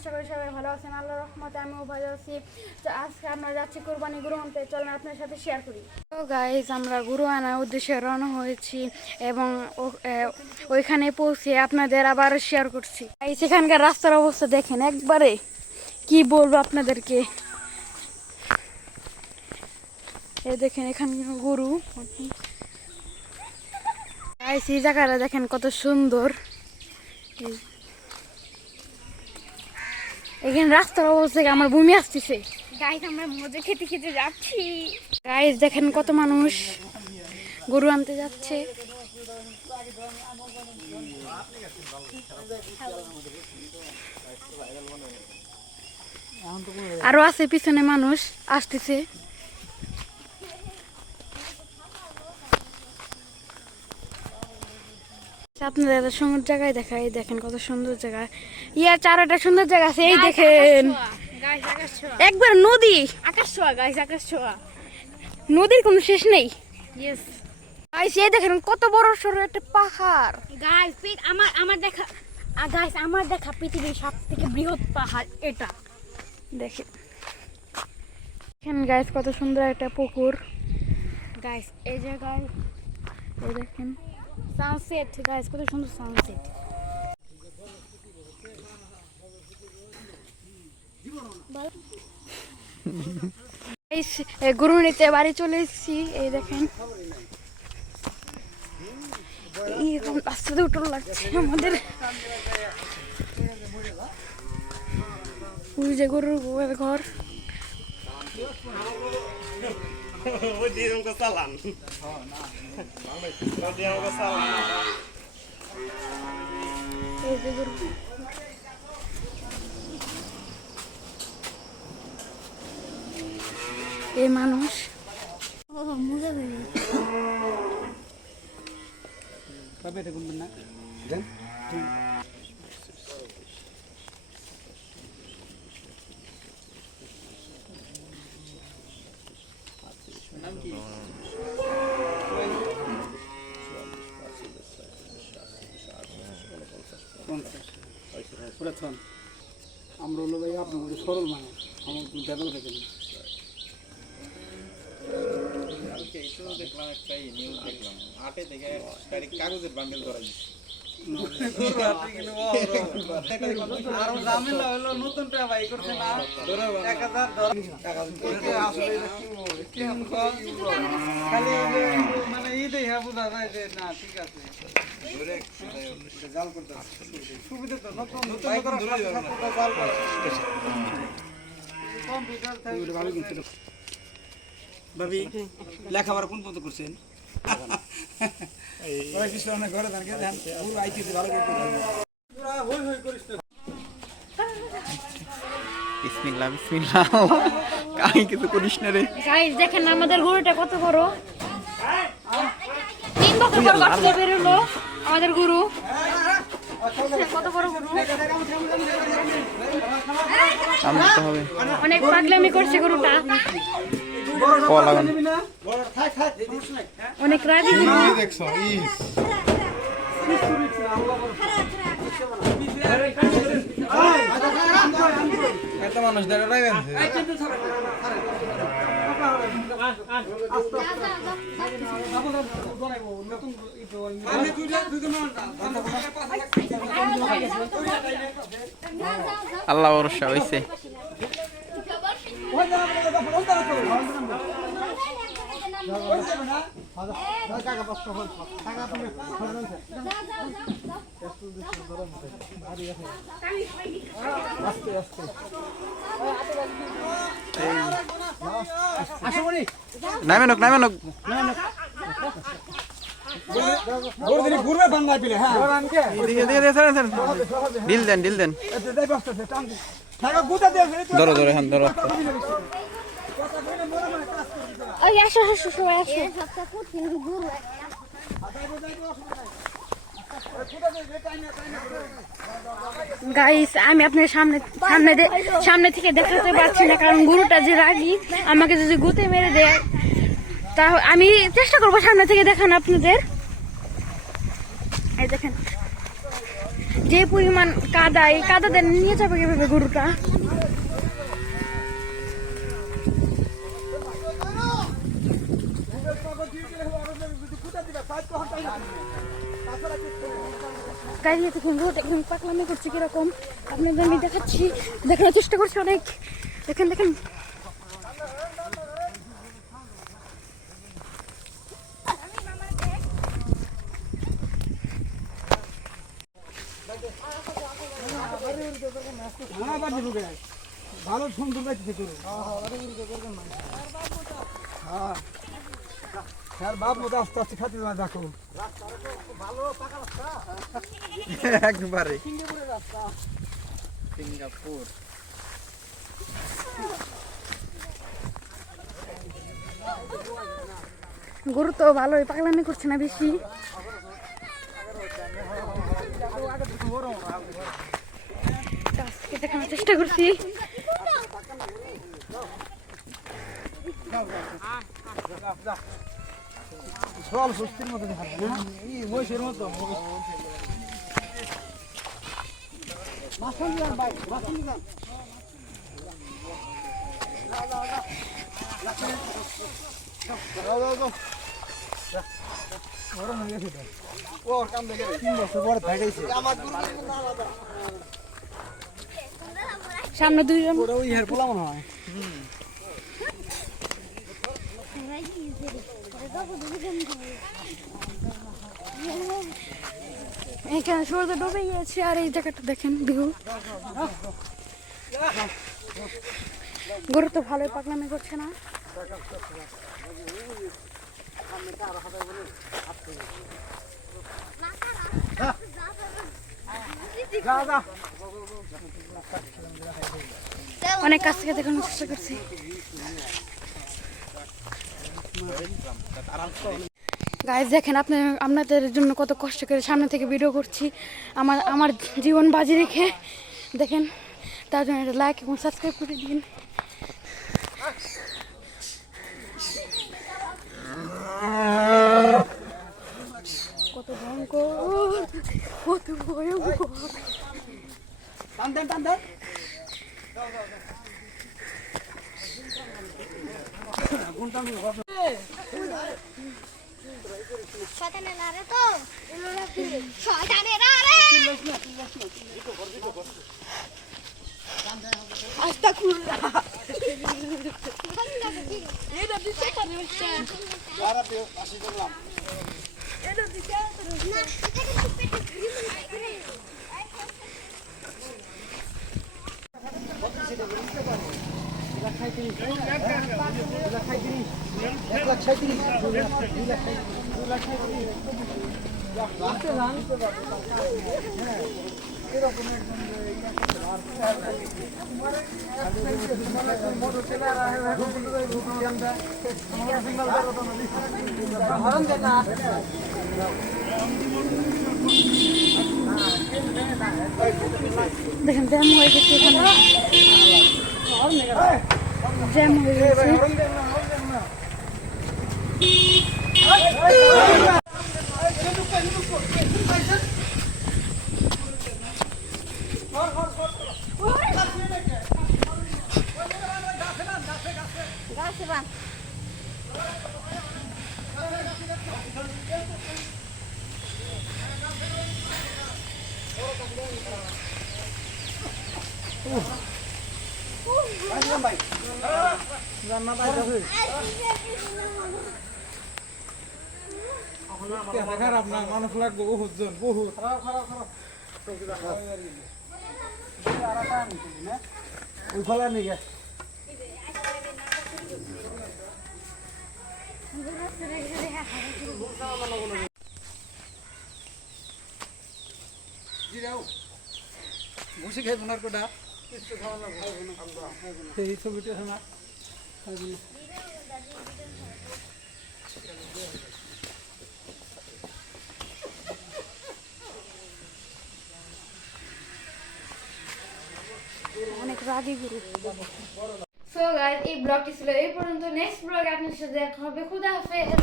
আশা করি সবাই ভালো আছেন। আল্লাহর রহমতে আমিও ভালো আছি। তো আজকে আমরা যাচ্ছি কোরবানি গরু আনতে, চলেন আপনার সাথে শেয়ার করি। তো গাইজ, আমরা গরু আনার উদ্দেশ্যে রওনা হয়েছি এবং ওইখানে পৌঁছে আপনাদের আবার শেয়ার করছি। সেখানকার রাস্তার অবস্থা দেখেন একবারে, কি বলবো আপনাদেরকে। এই দেখেন এখানে গরু, এই জায়গাটা দেখেন কত সুন্দর। এখানে রাস্তার অবস্থা থেকে আমার বমি আসতেছে। গাইস, আমরা মজা খেতে খেতে যাচ্ছি। গাইস দেখেন কত মানুষ গরু আনতে যাচ্ছে। আরো আছে পিছনে মানুষ আসতেছে। আপনাদের এত সুন্দর জায়গায় দেখাই, দেখেন কত সুন্দর জায়গা। চারটা সুন্দর জায়গা আছে, এই দেখেন একবার নদী, আকাশ ছোঁয়া গাইস, আকাশ ছোঁয়া, নদীর কোনো শেষ নেই। গাইস এই দেখেন কত বড় সড়ো একটা পাহাড়। গাইস আমার দেখা পৃথিবীর সবথেকে বৃহৎ পাহাড় এটা। দেখেন গাইস কত সুন্দর একটা পুকুর। গাইস এই জায়গায় এই দেখেন সানসেট। গাইস কত সুন্দর সানসেট। গরু নিতে বাড়ি চলে এসেছি। এই দেখেন এইরকম রাস্তাতে উঠো লাগছে আমাদের। ওই যে গরুর ঘর। এই মানুষ আমরা হলো ভাই আপনার সরল মানুষ, আমার ভেতর থেকে দেখলাম একটা নিউজ দেখলাম আটে থেকে কাগজের বান্ডেল ধরা আর জামিলা হলো নতুন টাকা করছে না 1000 টাকা খালি মানে ঈদে হ্যাঁ বোঝা যায় যে না ঠিক আছে জাল করতে সুবিধা তো নতুন জাল কম্পিউটার থেকে ভালো কিন্তু ভাবি লেখাপড়া কোন পর্যন্ত করছেন? কিছু করিস না রে। গাইস দেখেন আমাদের গরুটা কত বড়, 3 বছর পর বাচ্চা বের হলো আমাদের গরু। কত বড় গরু, অনেক পাগলামি করছে গরুটা, অনেক রাগি গরু। মানুষ আল্লাহ ভরসা হইছে। নামেনক ডিল দেন ধরো হ্যাঁ ধরো। গাইস আমি আপনার সামনে থেকে দেখাতে পারছি না, কারণ গরুটা যে রাগী, আমাকে যদি গুঁতে মেরে দেয় তা আমি চেষ্টা করবো সামনে থেকে দেখান আপনাদের। এই দেখেন যে পরিমাণ কাদা, এই কাদাতে নিয়ে যাবে কিভাবে গরুটা? গাড়ি দেখুন গরুটা একদম পাকলামি করছে কিরকম, আপনাদের আমি দেখাচ্ছি, দেখানোর চেষ্টা করছি অনেক। দেখেন দেখেন ভালো সুন্দর লাগছে করুন। হ্যাঁ বাপ মতো আস্তে আস্তে খাতে না দেখো একবারে সিঙ্গাপুর। গরু তো ভালোই পাগলামি করছে না বেশি। গাছকে দেখানোর চেষ্টা করছি। জল সুস্থির মতো দেখাবে না, এই মহিষের মতো মাখন দিলাম ভাই, মাখন দিলাম গরম হয়ে গেছে তো। ও কাম দেখে 3 বছর পরে থাকাইছে সামনে দুইজন ওটা ওই হেয়ার পোলা মনে হয়। এখানে সূর্য ডুবে গিয়েছে আর এই জায়গাটা দেখেন ভিউ। গরু তো ভালোই পাগলামি করছে না। অনেক কাছ থেকে দেখানোর চেষ্টা করছি। গাইস দেখেন আপনাদের জন্য কত কষ্ট করে সামনে থেকে ভিডিও করছি, আমার জীবন বাজি রেখে দেখেন। তার জন্য একটা লাইক এবং সাবস্ক্রাইব করে দিন। কত ভয়ঙ্কর, কত ভয়ঙ্কর। টান দেন টান দেন শয়তানের না রে তো শয়তানের না রে আস্তাগফিরুল্লাহ। এটা দিতে পারে হচ্ছে যারা পেও পাশে করলাম এটা দিতে পারে না এটা কি পেটে ঘুরি দেখেন জ্যাম হয়ে গেছে, এখানে জ্যাম হয়ে গেছে। গাছে বান খারাপ না, মানুষ লাগবে বহুত জন, বহুত ওই খোলা নিয়ে বসে খাইব না কোটা এই ছবিটা শোনা অনেক রাগী গুরু। সো গাইস এই ব্লগটি ছিল এই পর্যন্ত। নেক্সট ব্লগে আপনার সাথে দেখা হবে। খুদা হাফেজ।